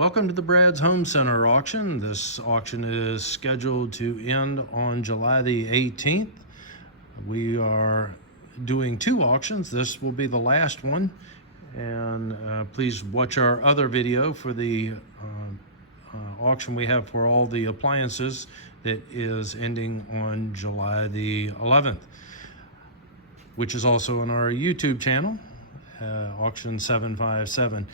Welcome to the Brad's Home Center auction. This auction is scheduled to end on July the 18th. We are doing two auctions. This will be the last one. And please watch our other video for the auction we have for all the appliances that is ending on July the 11th, which is also on our YouTube channel, Auction 757.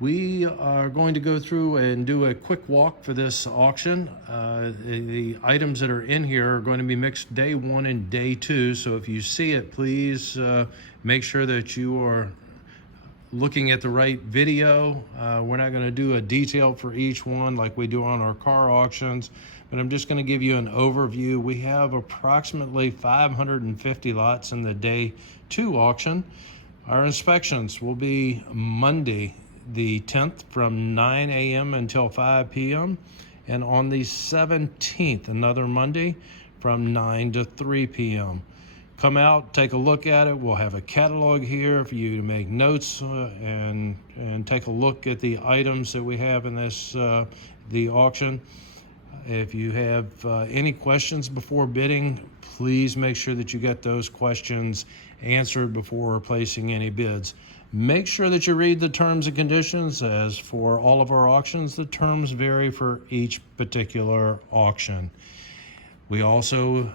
We are going to go through and do a quick walk for this auction. The items that are in here are going to be mixed day one and day two. So if you see it, please make sure that you are looking at the right video. We're not going to do a detail for each one like we do on our car auctions, but I'm just going to give you an overview. We have approximately 550 lots in the day two auction. Our inspections will be Monday the 10th from 9 a.m. until 5 p.m. and on the 17th, another Monday, from 9 to 3 p.m. Come out, take a look at it. We'll have a catalog here for you to make notes and take a look at the items that we have in this the auction. If you have any questions before bidding, please make sure that you get those questions answered before placing any bids. Make sure that you read the terms and conditions. As for all of our auctions, the terms vary for each particular auction. We also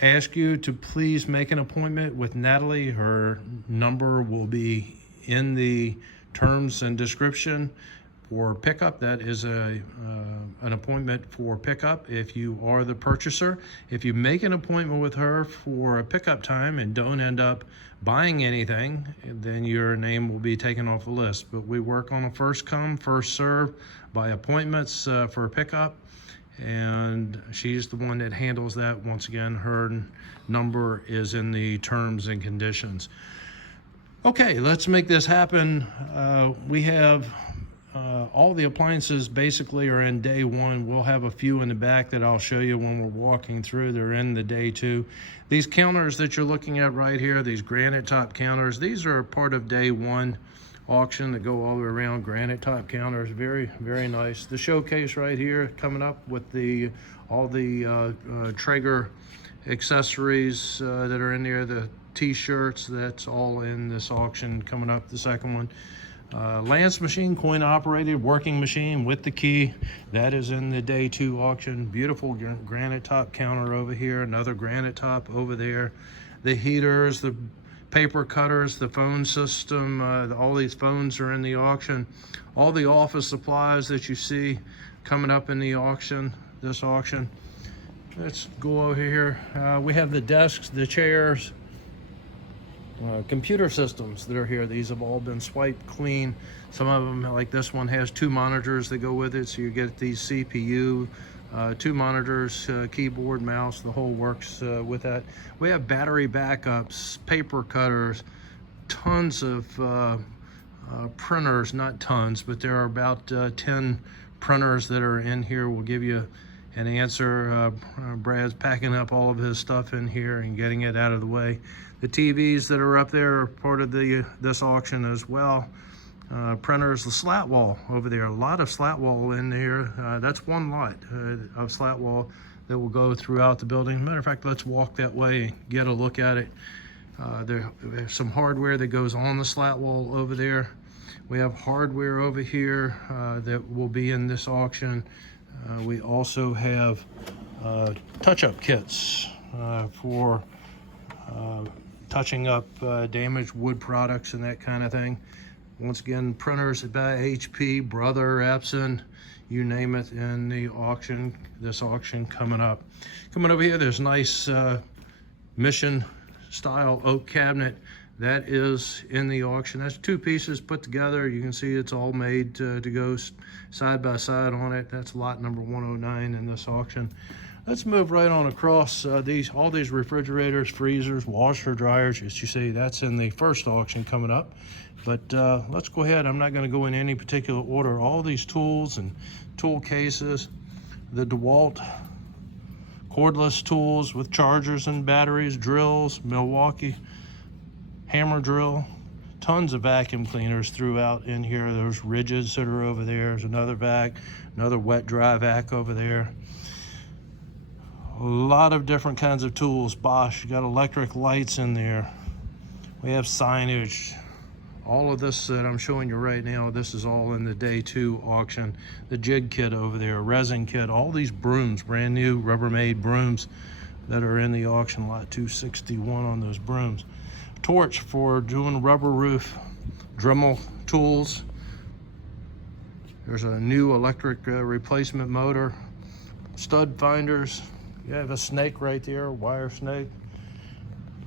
ask you to please make an appointment with Natalie. Her number will be in the terms and description. For pickup, that is an appointment for pickup if you are the purchaser. If you make an appointment with her for a pickup time and don't end up buying anything, then your name will be taken off the list. But we work on a first come, first serve by appointments for pickup, and she's the one that handles that. Once again, her number is in the terms and conditions. Okay, let's make this happen. We have all the appliances basically are in day one. We'll have a few in the back that I'll show you when we're walking through. They're in the day two. These counters that you're looking at right here, these granite top counters, these are part of day one auction that go all the way around. Granite top counters, very, very nice. The showcase right here coming up with all the Traeger accessories that are in there, the t-shirts, that's all in this auction coming up, the second one. Lance machine, coin operated working machine with the key, that is in the day two auction. Beautiful granite top counter over here, another granite top over there. The heaters, the paper cutters, the phone system, all these phones are in the auction. All the office supplies that you see coming up in the auction, this auction. Let's go over here. We have the desks, the chairs, computer systems that are here. These have all been swiped clean. Some of them, like this one, has two monitors that go with it, so you get these CPU, two monitors, keyboard, mouse, the whole works with that. We have battery backups, paper cutters, tons of printers, not tons, but there are about 10 printers that are in here. We'll give you an answer. Brad's packing up all of his stuff in here and getting it out of the way. The TVs that are up there are part of this auction as well. Printers, the slat wall over there, a lot of slat wall in there. That's one lot of slat wall that will go throughout the building. Matter of fact, let's walk that way and get a look at it. There's some hardware that goes on the slat wall over there. We have hardware over here that will be in this auction. We also have touch-up kits for touching up damaged wood products and that kind of thing. Once again, printers by HP, Brother, Epson, you name it, in the auction, this auction coming up. Coming over here, there's nice Mission style oak cabinet that is in the auction. That's two pieces put together. You can see it's all made to go side by side on it. That's lot number 109 in this auction. Let's move right on across all these refrigerators, freezers, washer, dryers. As you see, that's in the first auction coming up. But let's go ahead. I'm not going to go in any particular order. All these tools and tool cases, the DeWalt cordless tools with chargers and batteries, drills, Milwaukee hammer drill, tons of vacuum cleaners throughout in here. There's Ridges that are over there. There's another vac, another wet dry vac over there. A lot of different kinds of tools. Bosch, you got electric lights in there. We have signage. All of this that I'm showing you right now, this is all in the day 2 auction. The jig kit over there, resin kit, all these brooms, brand new Rubbermaid brooms that are in the auction, lot 261 on those brooms. Torch for doing rubber roof, Dremel tools. There's a new electric replacement motor, stud finders. You have a snake right there, wire snake.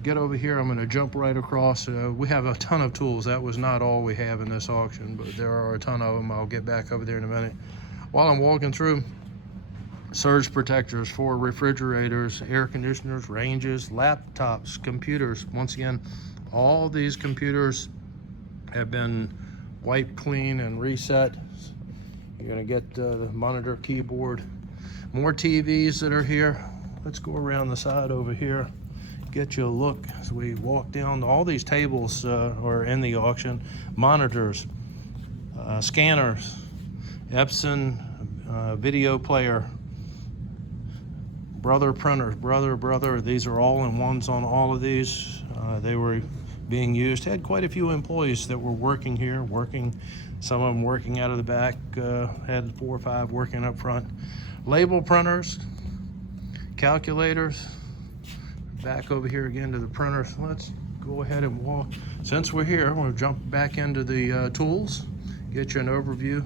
Get over here, I'm gonna jump right across. We have a ton of tools. That was not all we have in this auction, but there are a ton of them. I'll get back over there in a minute. While I'm walking through, surge protectors for refrigerators, air conditioners, ranges, laptops, computers. Once again, all these computers have been wiped clean and reset. You're gonna get the monitor, keyboard. More TVs that are here. Let's go around the side over here, get you a look as we walk down. All these tables are in the auction. Monitors, scanners, Epson video player, Brother printers, Brother. These are all-in-ones on all of these. They were being used. Had quite a few employees that were working here, some of them working out of the back, had 4 or 5 working up front. Label printers, calculators. Back over here again to the printers. Let's go ahead and walk. Since we're here, I'm going to jump back into the tools, get you an overview.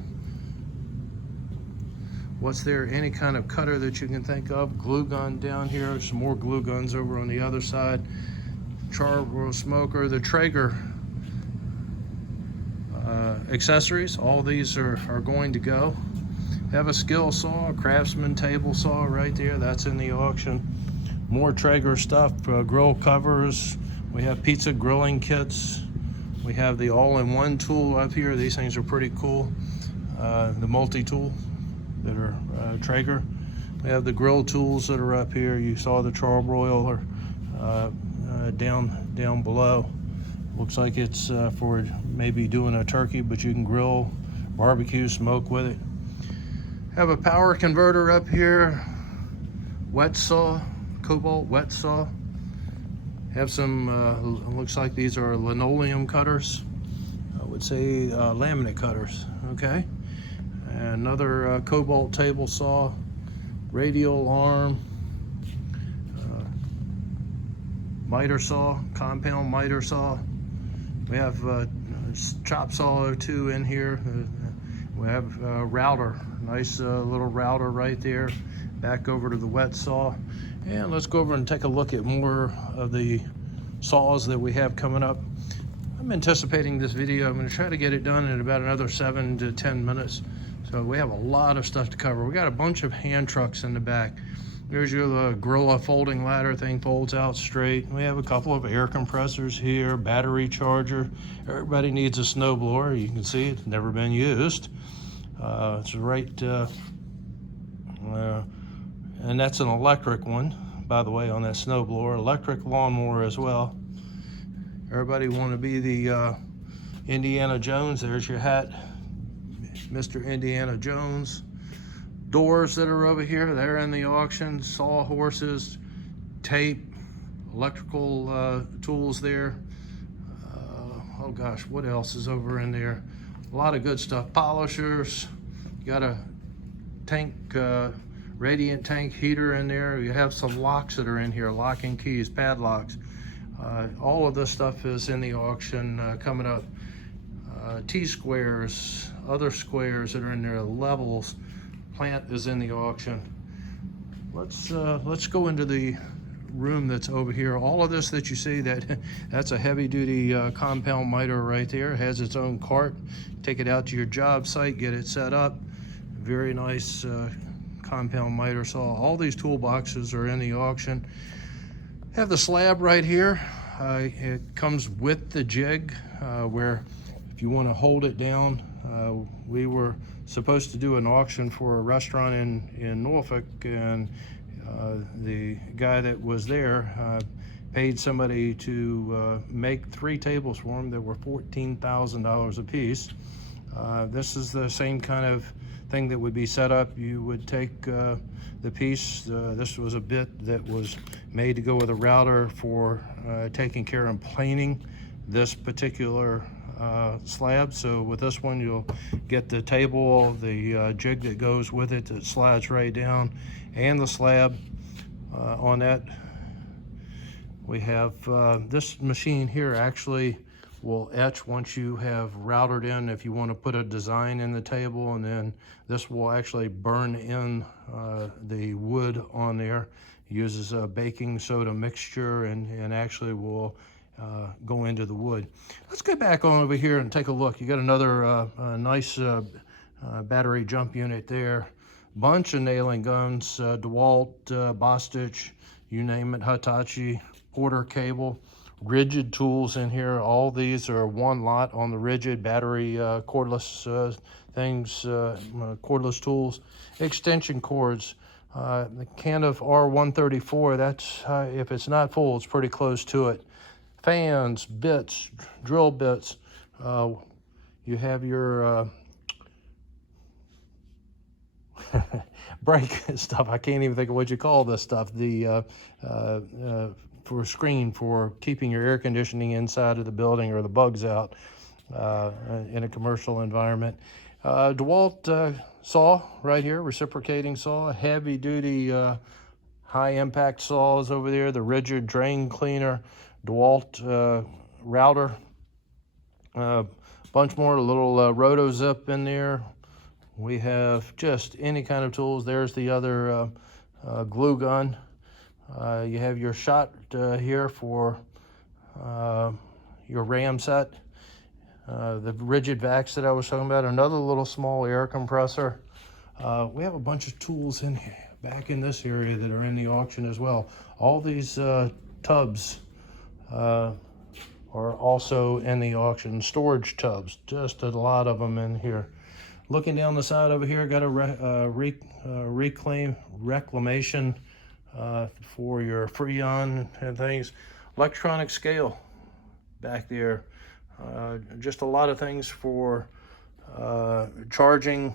What's there? Any kind of cutter that you can think of. Glue gun down here. Some more glue guns over on the other side. Charcoal smoker. The Traeger accessories. All these are going to go. Have a skill saw, a Craftsman table saw right there. That's in the auction. More Traeger stuff, grill covers. We have pizza grilling kits. We have the all-in-one tool up here. These things are pretty cool. The multi-tool that are Traeger. We have the grill tools that are up here. You saw the charbroiler down below. Looks like it's for maybe doing a turkey, but you can grill, barbecue, smoke with it. Have a power converter up here. Wet saw. Cobalt wet saw. Have some, looks like these are linoleum cutters. I would say laminate cutters, okay? And another Cobalt table saw, radial arm, miter saw, compound miter saw. We have chop saw or 2 in here. We have a router, nice little router right there. Back over to the wet saw. And let's go over and take a look at more of the saws that we have coming up. I'm anticipating this video. I'm going to try to get it done in about another 7 to 10 minutes. So we have a lot of stuff to cover. We got a bunch of hand trucks in the back. There's your Gorilla folding ladder thing, folds out straight. We have a couple of air compressors here, battery charger. Everybody needs a snowblower. You can see it's never been used. It's right, and that's an electric one, by the way, on that snowblower. Electric lawnmower as well. Everybody want to be the Indiana Jones. There's your hat, Mr. Indiana Jones. Doors that are over here, they're in the auction. Saw horses, tape, electrical tools there. Oh gosh, what else is over in there? A lot of good stuff. Polishers. You got a tank, radiant tank heater in there. You have some locks that are in here, locking keys, padlocks. All of this stuff is in the auction coming up. T-squares, other squares that are in there, levels. Plant is in the auction. Let's go into the room that's over here. All of this that you see, that's a heavy-duty compound miter right there. It has its own cart. Take it out to your job site, get it set up. Very nice compound miter saw. All these toolboxes are in the auction. Have the slab right here. It comes with the jig where if you want to hold it down. We were supposed to do an auction for a restaurant in Norfolk, and the guy that was there paid somebody to make 3 tables for them that were $14,000 a piece. This is the same kind of thing that would be set up. You would take the piece, this was a bit that was made to go with a router for taking care and planing this particular slab. So with this one, you'll get the table, the jig that goes with it that slides right down, and the slab on that. We have this machine here actually will etch once you have routed in, if you want to put a design in the table, and then this will actually burn in the wood on there. It uses a baking soda mixture and actually will go into the wood. Let's get back on over here and take a look. You got another nice battery jump unit there. Bunch of nailing guns, DeWalt, Bostitch, you name it, Hitachi, Porter cable. Rigid tools in here. All these are one lot on the rigid battery cordless things, cordless tools. Extension cords. The can of R134, that's if it's not full, it's pretty close to it. Fans, bits, drill bits. You have your brake stuff. I can't even think of what you call this stuff. The for a screen for keeping your air conditioning inside of the building or the bugs out in a commercial environment. DeWalt saw right here, reciprocating saw, heavy duty high impact saws over there, the rigid drain cleaner, DeWalt router, bunch more little roto zip in there. We have just any kind of tools. There's the other glue gun. You have your shot here for your ram set. The rigid vacs that I was talking about, another little small air compressor. We have a bunch of tools in here, back in this area that are in the auction as well. All these tubs are also in the auction, storage tubs, just a lot of them in here. Looking down the side over here, got a reclamation for your Freon and things. Electronic scale back there. Just a lot of things for charging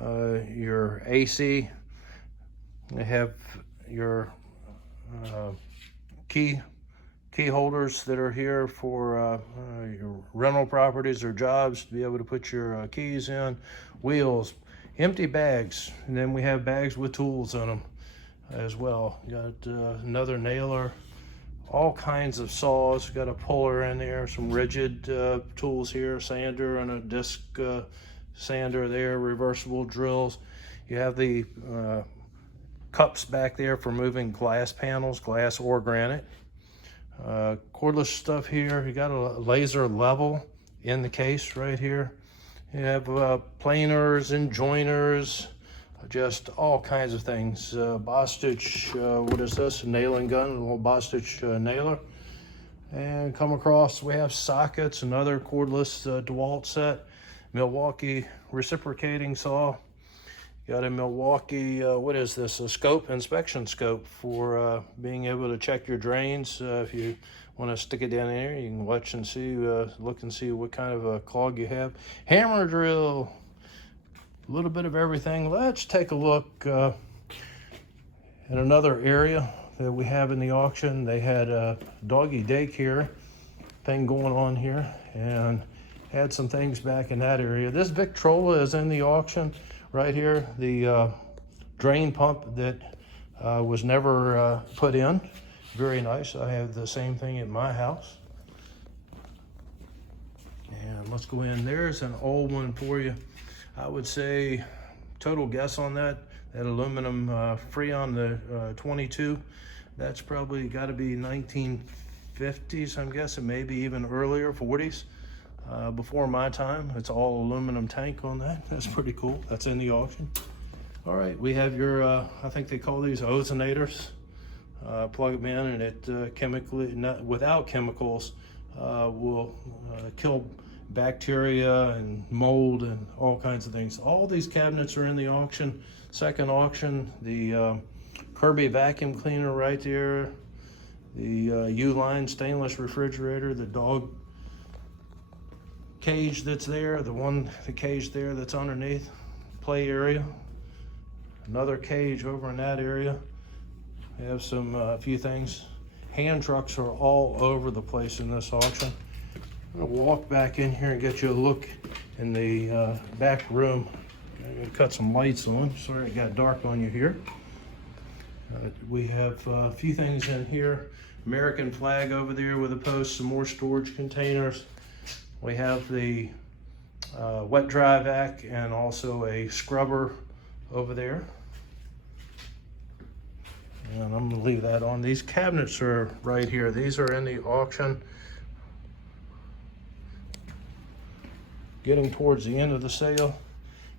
your AC. They have your key holders that are here for your rental properties or jobs to be able to put your keys in. Wheels, empty bags, and then we have bags with tools in them as well. Got another nailer, all kinds of saws. Got a puller in there, some rigid tools here, sander and a disc sander there, reversible drills. You have the cups back there for moving glass panels, glass or granite. Cordless stuff here. You got a laser level in the case right here. You have planers and joiners, just all kinds of things. Bostitch, what is this? A nailing gun, a little Bostitch nailer. And come across, we have sockets, another cordless DeWalt set. Milwaukee reciprocating saw. Got a Milwaukee, what is this? A scope, inspection scope for being able to check your drains. If you want to stick it down in there, you can watch and see, look and see what kind of a clog you have. Hammer drill, a little bit of everything. Let's take a look at another area that we have in the auction. They had a doggy daycare thing going on here and had some things back in that area. This Victrola is in the auction right here. The drain pump that was never put in. Very nice. I have the same thing at my house. And let's go in. There's an old one for you. I would say total guess on that aluminum Freon, the 22, that's probably got to be 1950s, I'm guessing, maybe even earlier, 40s. Before my time. It's all aluminum tank on that. That's pretty cool. That's in the auction. All right, we have your, I think they call these ozonators. Plug them in and it chemically, not without chemicals, will kill bacteria and mold and all kinds of things. All these cabinets are in the auction. Second auction, the Kirby vacuum cleaner right there. the U-line stainless refrigerator, the dog cage that's there, the cage there that's underneath, play area, another cage over in that area. We have some a few things. Hand trucks are all over the place in this auction. I'm gonna walk back in here and get you a look in the back room. I'm gonna cut some lights on. Sorry it got dark on you here. We have a few things in here. American flag over there with a post, some more storage containers. We have the wet dry vac and also a scrubber over there. And I'm gonna leave that on. These cabinets are right here. These are in the auction. Getting towards the end of the sale.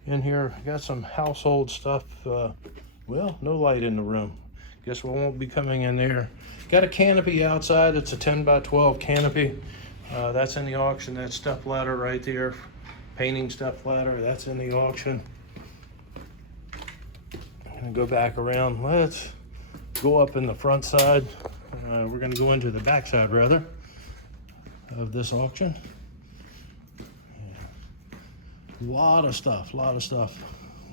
In here, got some household stuff. Well, no light in the room. Guess we won't be coming in there. Got a canopy outside. It's a 10 by 12 canopy. That's in the auction. That step ladder right there, painting step ladder, that's in the auction. I'm gonna go back around. Let's go up in the front side. We're gonna go into the back side rather of this auction. A lot of stuff.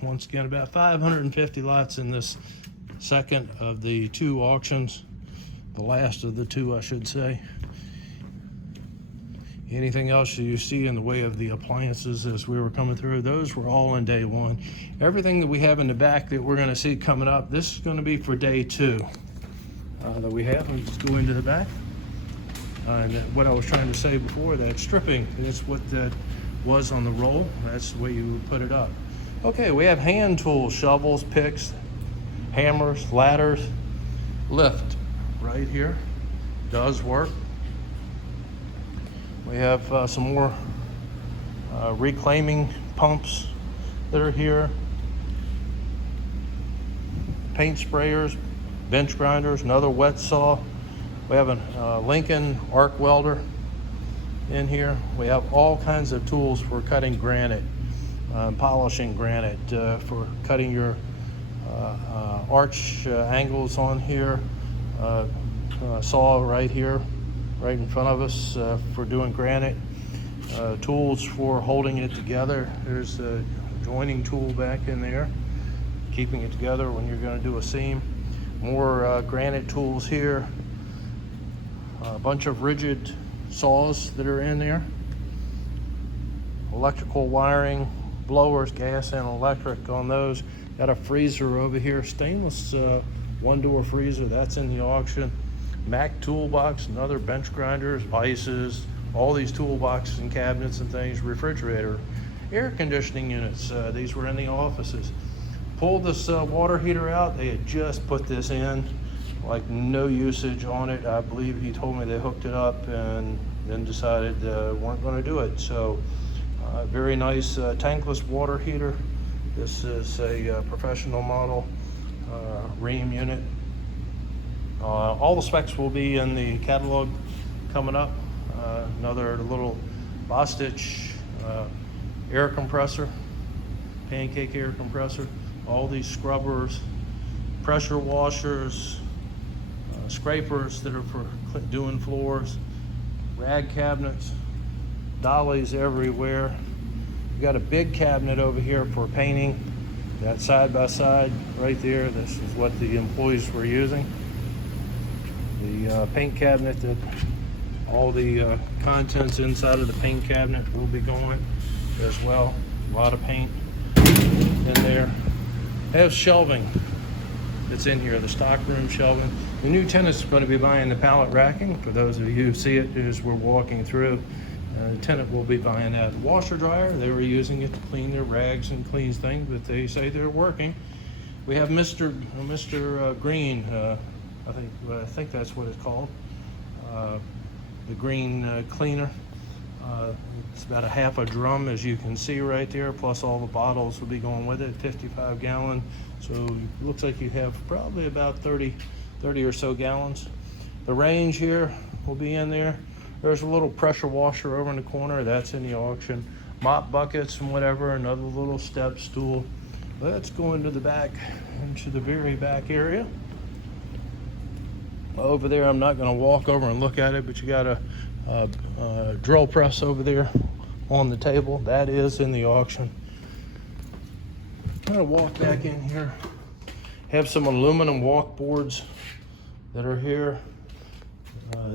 Once again, about 550 lots in this second of the two auctions, the last of the two, I should say. Anything else you see in the way of the appliances as we were coming through, those were all in day one. Everything that we have in the back that we're gonna see coming up, this is gonna be for day two that we have. Let's go into the back. And what I was trying to say before, that stripping, that's what that was on the roll. That's the way you would put it up. Okay, we have hand tools, shovels, picks, hammers, ladders, lift right here. Does work. We have some more reclaiming pumps that are here. Paint sprayers, bench grinders, another wet saw. We have a Lincoln arc welder in here. We have all kinds of tools for cutting granite, polishing granite, for cutting your arch angles on here. Saw right here, right in front of us for doing granite. Tools for holding it together. There's a joining tool back in there, keeping it together when you're going to do a seam. More granite tools here. A bunch of rigid saws that are in there. Electrical wiring, blowers, gas and electric on those. Got a freezer over here, stainless one-door freezer, that's in the auction. Mac toolbox and other bench grinders, vices, all these toolboxes and cabinets and things, refrigerator, air conditioning units. These were in the offices. Pulled this water heater out. They had just put this in, like no usage on it. I believe he told me they hooked it up and then decided weren't going to do it. So very nice tankless water heater. This is a professional model ream unit. All the specs will be in the catalog coming up. Another little Bostitch air compressor, pancake air compressor. All these scrubbers, pressure washers, scrapers that are for doing floors, rag cabinets, dollies everywhere. We got a big cabinet over here for painting. That side by side right there, this is what the employees were using. The paint cabinet, that all the contents inside of the paint cabinet will be going as well. A lot of paint in there. I have shelving that's in here, the stockroom shelving. The new tenant's going to be buying the pallet racking. For those of you who see it as we're walking through, the tenant will be buying that. Washer dryer, they were using it to clean their rags and clean things, but they say they're working. We have Mr. Green, I think that's what it's called. The green cleaner. It's about a half a drum, as you can see right there, plus all the bottles will be going with it, 55 gallon. So it looks like you have probably about 30 or so gallons. The range here will be in there. There's a little pressure washer over in the corner, that's in the auction. Mop buckets and whatever, another little step stool. Let's go into the back, into the very back area. over there. I'm not going to walk over and look at it, but you got a drill press over there on the table. That is in the auction. I'm going to walk back in here. Have some aluminum walk boards that are here.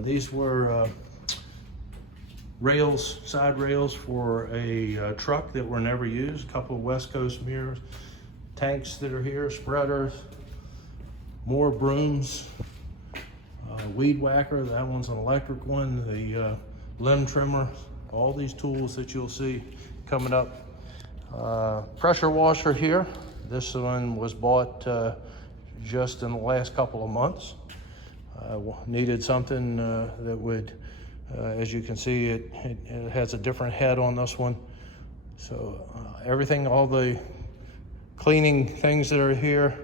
These were rails, side rails for a truck that were never used. A couple of West Coast mirrors, tanks that are here, spreaders, more brooms, weed whacker, that one's an electric one, the limb trimmer, all these tools that you'll see coming up. Pressure washer here. This one was bought just in the last couple of months. Needed something that would, as you can see, it has a different head on this one. So everything, all the cleaning things that are here.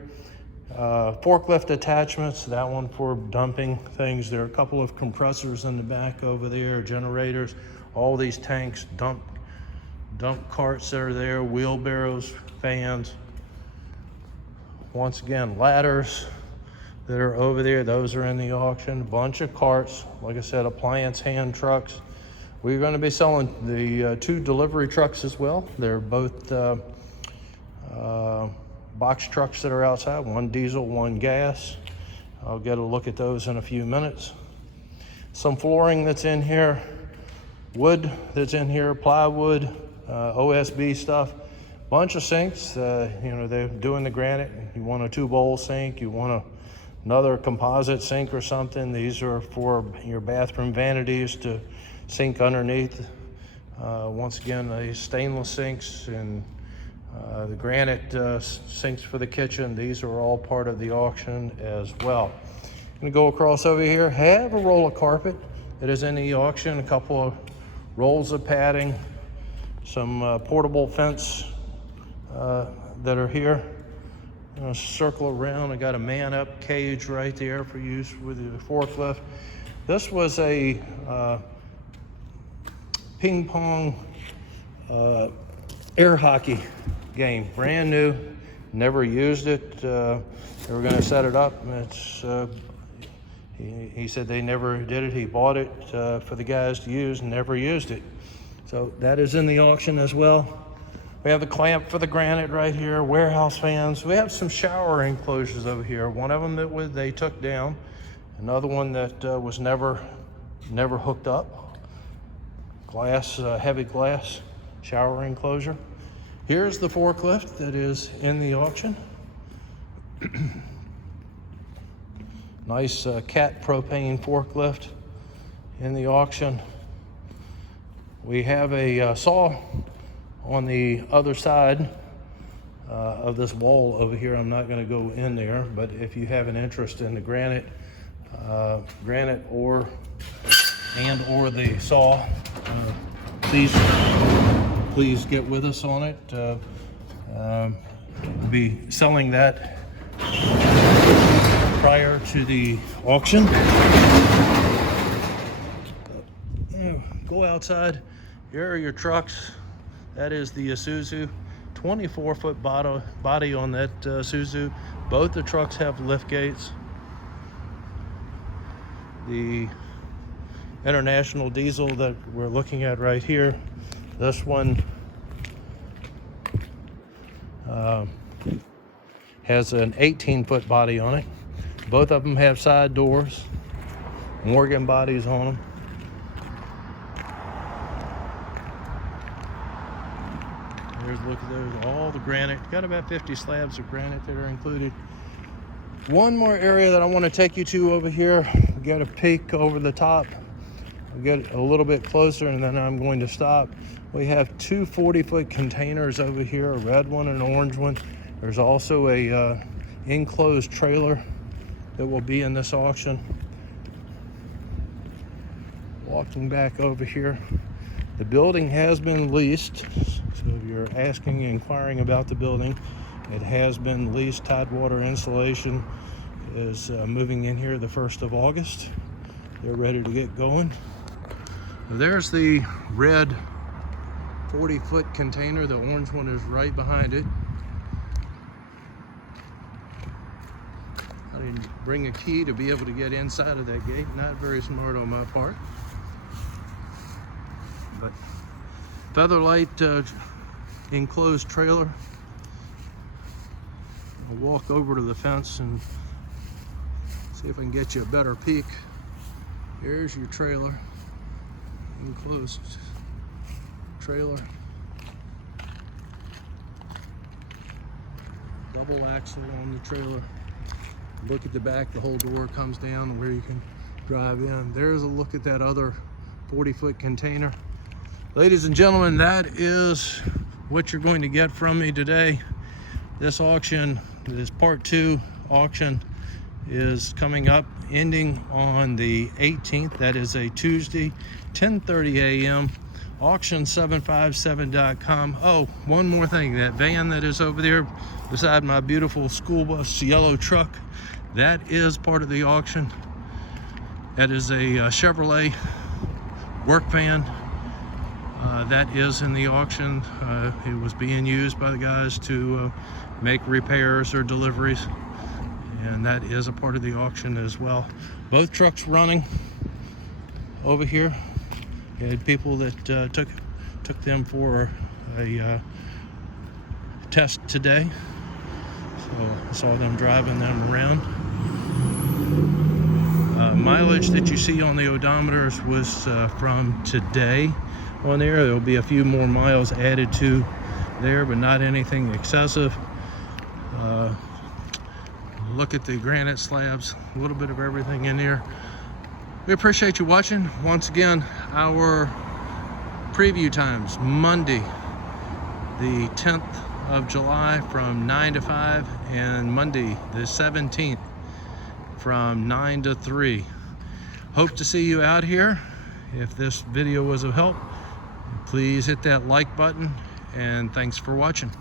Forklift attachments, that one for dumping things. There are a couple of compressors in the back over there, generators, all these tanks, dump carts that are there, wheelbarrows, fans. Once again, ladders that are over there, those are in the auction. A bunch of carts, like I said, appliance hand trucks. We're going to be selling the 2 delivery trucks as well. They're both box trucks that are outside, one diesel, one gas. I'll get a look at those in a few minutes. Some flooring that's in here, wood that's in here, plywood, OSB stuff. Bunch of sinks, they're doing the granite. You want a 2-bowl sink, you want another composite sink or something. These are for your bathroom vanities to sink underneath. Once again, these stainless sinks and the granite sinks for the kitchen. These are all part of the auction as well. I'm gonna go across over here. Have a roll of carpet that is in the auction, a couple of rolls of padding, some portable fence that are here. I'm gonna circle around. I got a man-up cage right there for use with the forklift. This was a ping pong air hockey game, brand new, never used it. They were going to set it up. He said they never did it. He bought it for the guys to use and never used it. So that is in the auction as well. We have the clamp for the granite right here, warehouse fans. We have some shower enclosures over here. One of them that they took down, another one that was never hooked up. Glass, heavy glass shower enclosure. Here's the forklift that is in the auction. Nice Cat propane forklift in the auction. We have a saw on the other side of this wall over here. I'm not going to go in there, but if you have an interest in the granite or the saw, please get with us on it. We'll be selling that prior to the auction. Go outside. Here are your trucks. That is the Isuzu, 24-foot body on that Isuzu. Both the trucks have lift gates. The International diesel that we're looking at right here, this one has an 18-foot body on it. Both of them have side doors, Morgan bodies on them. There's a look at those, all the granite. Got about 50 slabs of granite that are included. One more area that I want to take you to over here. We got a peek over the top. We'll get a little bit closer and then I'm going to stop. We have 2 40-foot containers over here, a red one and an orange one. There's also a enclosed trailer that will be in this auction. Walking back over here. The building has been leased, so if you're asking and inquiring about the building, it has been leased. Tidewater Insulation is moving in here the 1st of August. They're ready to get going. There's the red 40-foot container. The orange one is right behind it. I didn't bring a key to be able to get inside of that gate. Not very smart on my part. But Featherlight enclosed trailer. I'll walk over to the fence and see if I can get you a better peek. Here's your trailer, enclosed trailer. Double axle on the trailer. Look at the back, the whole door comes down where you can drive in. There's a look at that other 40-foot container. Ladies and gentlemen, that is what you're going to get from me today. This auction, this part 2 auction, is coming up, ending on the 18th. That is a Tuesday, 10:30 a.m. auction757.com. Oh, one more thing, that van that is over there beside my beautiful school bus yellow truck, that is part of the auction. That is a Chevrolet work van. That is in the auction. It was being used by the guys to make repairs or deliveries, and that is a part of the auction as well. Both trucks running over here. We had people that took them for a test today, so I saw them driving them around. Mileage that you see on the odometers was from today on there. There'll be a few more miles added to there, but not anything excessive. Look at the granite slabs, a little bit of everything in there. We appreciate you watching. Once again, our preview times: Monday the 10th of July from 9 to 5, and Monday the 17th from 9 to 3. Hope to see you out here. If this video was of help, please hit that like button, and thanks for watching.